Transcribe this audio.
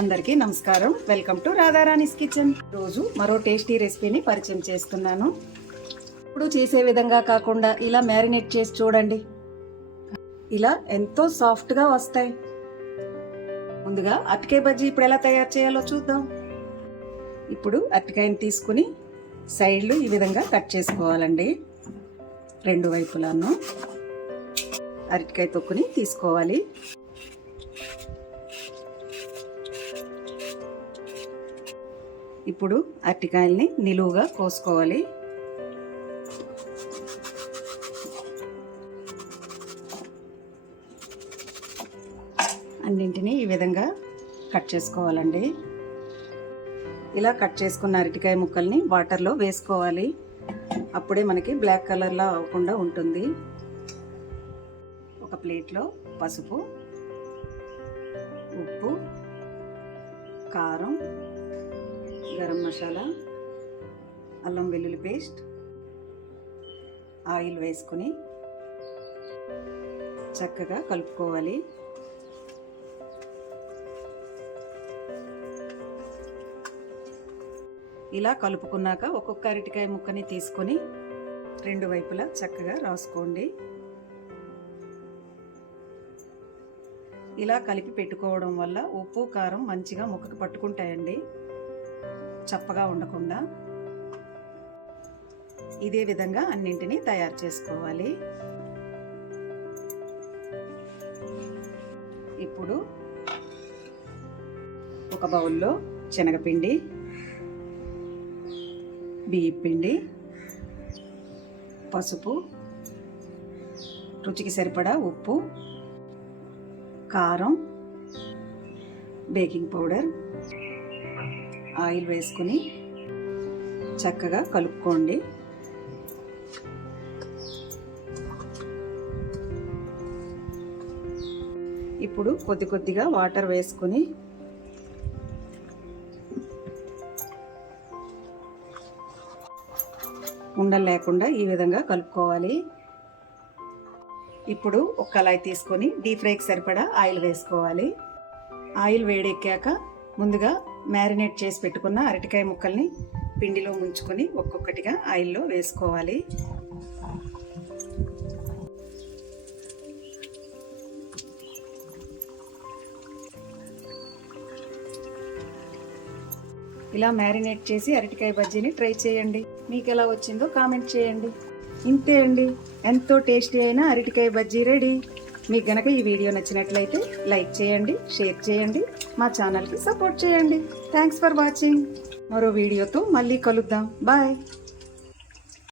అందరికీ నమస్కారం. Welcome to Radharani's kitchen. రోజు మరో టేస్టీ రెసిపీని పరిచయం చేస్తున్నాను. ఇప్పుడు చేసే విధంగా కాకుండా ఇలా మ్యారినేట్ చేసి చూడండి. ఇలా ఎంతో సాఫ్ట్గా వస్తాయి. ముందుగా అరటికాయ బజ్జీ ఇప్పుడు ఎలా తయారు చేయాలో చూద్దాం. ఇప్పుడు అరటికాయని తీసుకుని సైడ్లు ఈ విధంగా కట్ చేసుకోవాలండి. రెండు వైపులాను అరటికాయ తొక్కుని తీసుకోవాలి. ఇప్పుడు అరటికాయల్ని నిలువుగా కోసుకోవాలి. అన్నింటినీ ఈ విధంగా కట్ చేసుకోవాలండి. ఇలా కట్ చేసుకున్న అరటికాయ ముక్కల్ని వాటర్లో వేసుకోవాలి. అప్పుడే మనకి బ్లాక్ కలర్లా అవ్వకుండా ఉంటుంది. ఒక ప్లేట్లో పసుపు, ఉప్పు, కారం, గరం మసాలా, అల్లం వెల్లుల్లి పేస్ట్, ఆయిల్ వేసుకుని చక్కగా కలుపుకోవాలి. ఇలా కలుపుకున్నాక ఒక్కొక్క అరటికాయ ముక్కని తీసుకొని రెండు వైపులా చక్కగా రాసుకోండి. ఇలా కలిపి పెట్టుకోవడం వల్ల ఉప్పు కారం మంచిగా ముక్కకు పట్టుకుంటాయండి, చప్పగా ఉండకుండా. ఇదే విధంగా అన్నింటినీ తయారు చేసుకోవాలి. ఇప్పుడు ఒక బౌల్లో శనగపిండి, బియ్యపిండి, పసుపు, రుచికి సరిపడా ఉప్పు, కారం, బేకింగ్ పౌడర్, ఆయిల్ వేసుకుని చక్కగా కలుపుకోండి. ఇప్పుడు కొద్ది కొద్దిగా వాటర్ వేసుకుని ఉండలు లేకుండా ఈ విధంగా కలుపుకోవాలి. ఇప్పుడు ఒక కళాయి తీసుకొని డీప్ ఫ్రైకి సరిపడా ఆయిల్ వేసుకోవాలి. ఆయిల్ వేడెక్కాక ముందుగా మ్యారినేట్ చేసి పెట్టుకున్న అరటికాయ ముక్కల్ని పిండిలో ముంచుకొని ఒక్కొక్కటిగా ఆయిల్లో వేసుకోవాలి. ఇలా మ్యారినేట్ చేసి అరటికాయ బజ్జీని ట్రై చేయండి. మీకు ఎలా వచ్చిందో కామెంట్ చేయండి. ఇంతే అండి, ఎంతో టేస్టీ అయిన అరటికాయ బజ్జీ రెడీ. మీకు గనక ఈ వీడియో నచ్చినట్లయితే లైక్ చేయండి, షేర్ చేయండి, మా ఛానల్కి సపోర్ట్ చేయండి. Thanks for watching. మరో వీడియోతో మళ్ళీ కలుద్దాం. బాయ్.